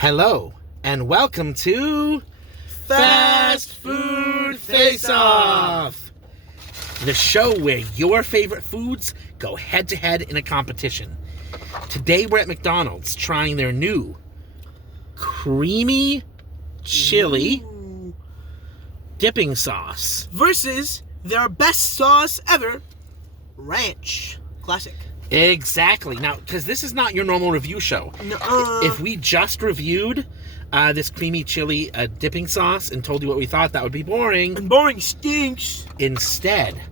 Hello, and welcome to Fast Food Face-Off, the show where your favorite foods go head-to-head in a competition. Today we're at McDonald's trying their new creamy chili dipping sauce versus their best sauce ever, ranch. Classic. Exactly. Now, because this is not your normal review show. If we just reviewed this creamy chili dipping sauce and told you what we thought, that would be boring. And boring stinks. Instead,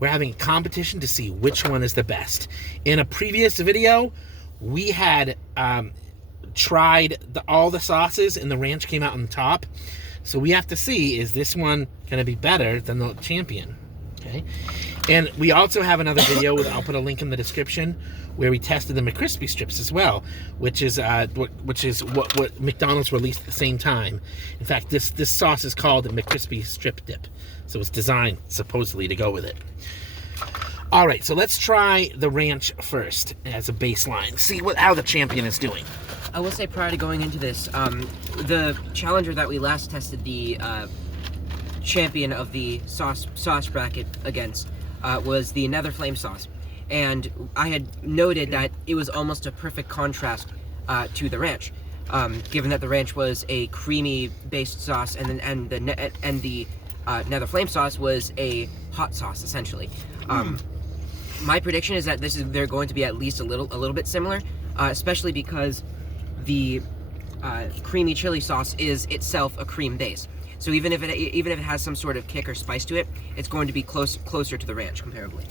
we're having a competition to see which one is the best. In a previous video, we had tried all the sauces and the ranch came out on top. So we have to see, is this one going to be better than the champion? Okay. And we also have another video, I'll put a link in the description, where we tested the McCrispy Strips as well, which is what McDonald's released at the same time. In fact, this sauce is called McCrispy Strip Dip, so it's designed supposedly to go with it. All right, so let's try the ranch first as a baseline. See how the champion is doing. I will say, prior to going into this, the challenger that we last tested the champion of the sauce bracket against was the Nether Flame sauce, and I had noted that it was almost a perfect contrast to the ranch, given that the ranch was a creamy based sauce and the Nether Flame sauce was a hot sauce essentially. My prediction is that they're going to be at least a little bit similar, especially because the creamy chili sauce is itself a cream base. So even if it has some sort of kick or spice to it, it's going to be closer to the ranch comparably.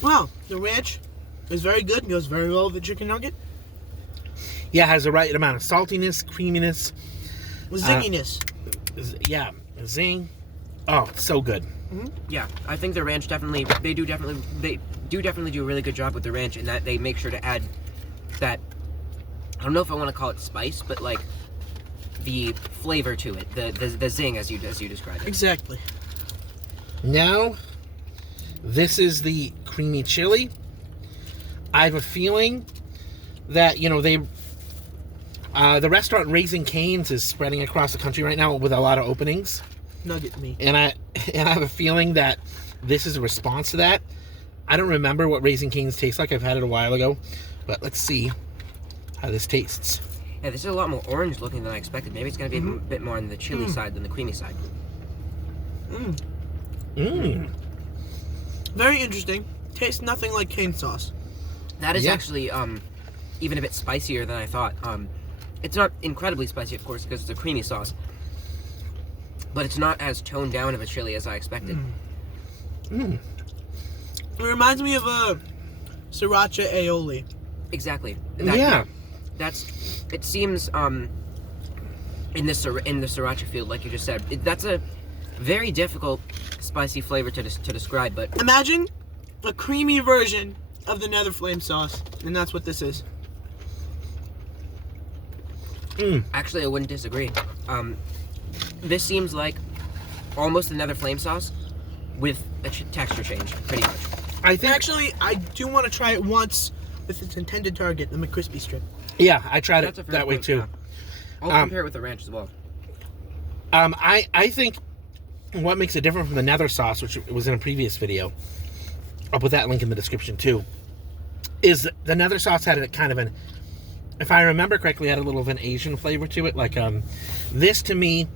Wow, the ranch is very good. It goes very well with the chicken nugget. Yeah, it has the right amount of saltiness, creaminess, zinginess. Zing. Oh, so good. Yeah, I think the ranch definitely do a really good job with the ranch in that they make sure to add that, I don't know if I want to call it spice, but like the flavor to it, the zing as you described it. Exactly. Now, this is the creamy chili. I have a feeling that, the restaurant Raising Cane's is spreading across the country right now with a lot of openings. Nugget me. And I have a feeling that this is a response to that. I don't remember what Raising Cane's tastes like. I've had it a while ago, but let's see how this tastes. Yeah, this is a lot more orange looking than I expected. Maybe it's going to be a bit more on the chili side than the creamy side. Very interesting. Tastes nothing like cane sauce. That is actually even a bit spicier than I thought. It's not incredibly spicy, of course, because it's a creamy sauce. But it's not as toned down of a chili as I expected. It reminds me of a sriracha aioli. Exactly. It seems in the sriracha field, like you just said, that's a very difficult spicy flavor to describe. But imagine a creamy version of the Nether Flame sauce, and that's what this is. Actually, I wouldn't disagree. This seems like almost the Nether Flame sauce with a texture change, pretty much. I do want to try it once with its intended target, the McCrispy Strip. Yeah, I tried it that way too. Yeah. I'll compare it with the ranch as well. I think what makes it different from the Nether sauce, which was in a previous video, I'll put that link in the description too, is the Nether sauce had a kind of an, if I remember correctly, had a little of an Asian flavor to it. Like this to me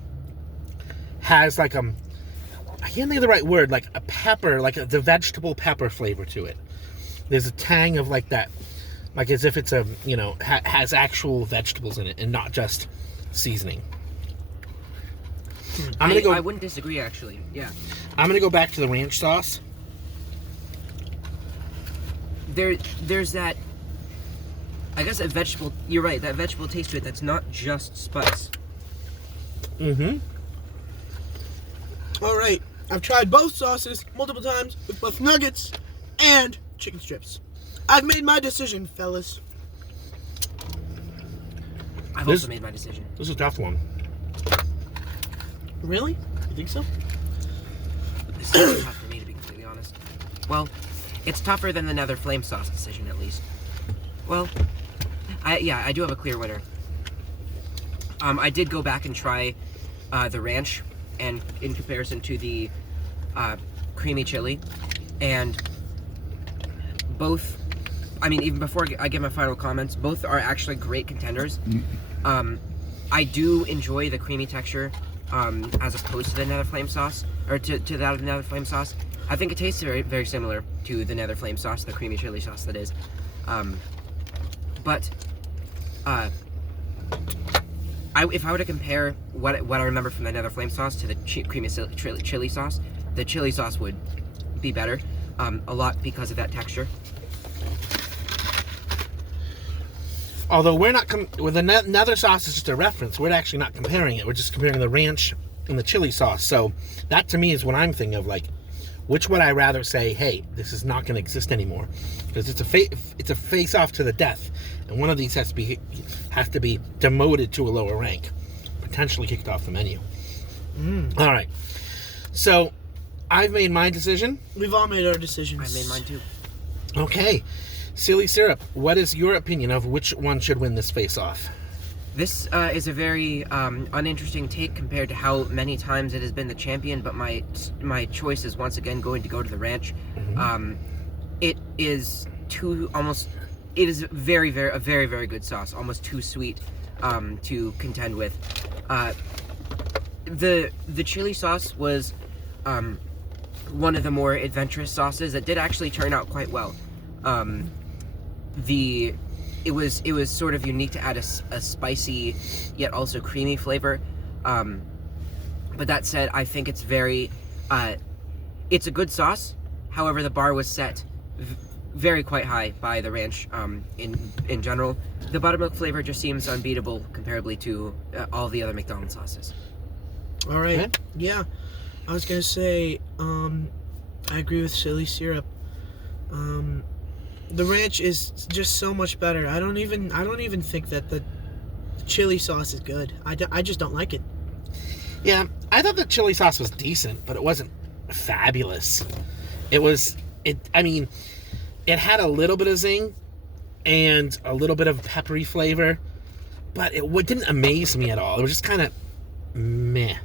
has like I can't think of the right word, like a pepper, like the vegetable pepper flavor to it. There's a tang of like that, like as if it's has actual vegetables in it and not just seasoning. I wouldn't disagree, actually. Yeah. I'm gonna go back to the ranch sauce. There's that, I guess, a vegetable. You're right. That vegetable taste to it. That's not just spice. All right. I've tried both sauces multiple times with both nuggets and chicken strips. I've made my decision, fellas. I've also made my decision. This is a tough one. Really? You think so? This is tough for me, to be completely honest. Well, it's tougher than the Nether Flame sauce decision, at least. Well, I do have a clear winner. I did go back and try the ranch, and in comparison to the creamy chili, and both, I mean, even before I give my final comments, both are actually great contenders. I do enjoy the creamy texture as opposed to the Nether Flame sauce, or to that of the Nether Flame sauce. I think it tastes very, very similar to the Nether Flame sauce, the creamy chili sauce that is. But if I were to compare what I remember from the Nether Flame sauce to the creamy chili sauce, the chili sauce would be better, a lot because of that texture. Although we're not with the Nether sauce is just a reference. We're actually not comparing it. We're just comparing the ranch and the chili sauce. So that to me is what I'm thinking of. Like, which would I rather say, hey, this is not going to exist anymore, because it's a face off to the death, and one of these has to be demoted to a lower rank, potentially kicked off the menu. All right. So I've made my decision. We've all made our decisions. I made mine too. Okay. Silly Syrup, what is your opinion of which one should win this face-off? This is a very uninteresting take compared to how many times it has been the champion, but my choice is once again going to go to the ranch. It is a very, very good sauce, almost too sweet to contend with. The chili sauce was one of the more adventurous sauces that did actually turn out quite well. It was sort of unique to add a spicy yet also creamy flavor. But that said, I think it's it's a good sauce. However, the bar was set very quite high by the ranch in general. The buttermilk flavor just seems unbeatable comparably to all the other McDonald's sauces. All right. Okay. Yeah. I was going to say, I agree with Silly Syrup. The ranch is just so much better. I don't even think that the chili sauce is good. I just don't like it. Yeah, I thought the chili sauce was decent, but it wasn't fabulous. I mean, it had a little bit of zing and a little bit of peppery flavor, but it didn't amaze me at all. It was just kind of meh.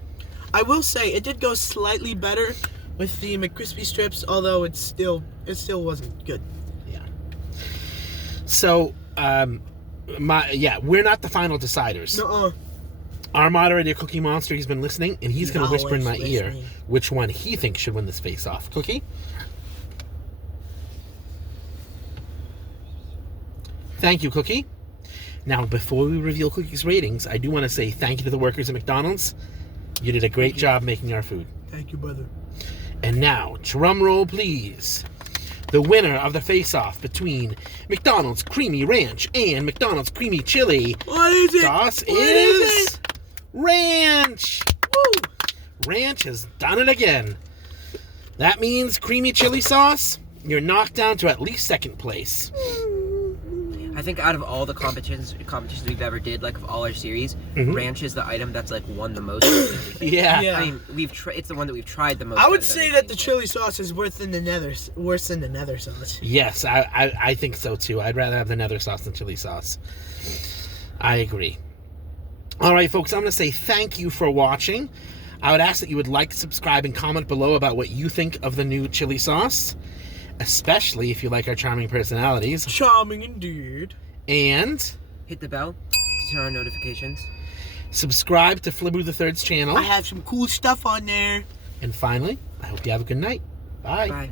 I will say it did go slightly better with the McCrispy Strips, although it still wasn't good. So, we're not the final deciders. Nuh-uh. Our moderator, Cookie Monster, he's been listening, and he's going to whisper in my always ear listening. which one he thinks should win this face-off. Cookie? Thank you, Cookie. Now, before we reveal Cookie's ratings, I do want to say thank you to the workers at McDonald's. You did a great job making our food. Thank you, brother. And now, drum roll, please. The winner of the face-off between McDonald's Creamy Ranch and McDonald's Creamy Chili What is it? sauce What is it? Ranch. Woo! Ranch has done it again. That means creamy chili sauce, you're knocked down to at least second place. I think out of all the competitions we've ever did, like of all our series, ranch is the item that's like won the most. Yeah. Yeah. I mean, it's the one that we've tried the most. I out would of say everything. that the chili sauce is worse than the nether sauce. Yes, I think so too. I'd rather have the nether sauce than chili sauce. I agree. All right, folks, I'm going to say thank you for watching. I would ask that you would like, subscribe, and comment below about what you think of the new chili sauce, especially if you like our charming personalities. Charming indeed. And hit the bell to turn on notifications. subscribe to Flibber the Third's channel. I have some cool stuff on there. And finally, I hope you have a good night. Bye. Bye.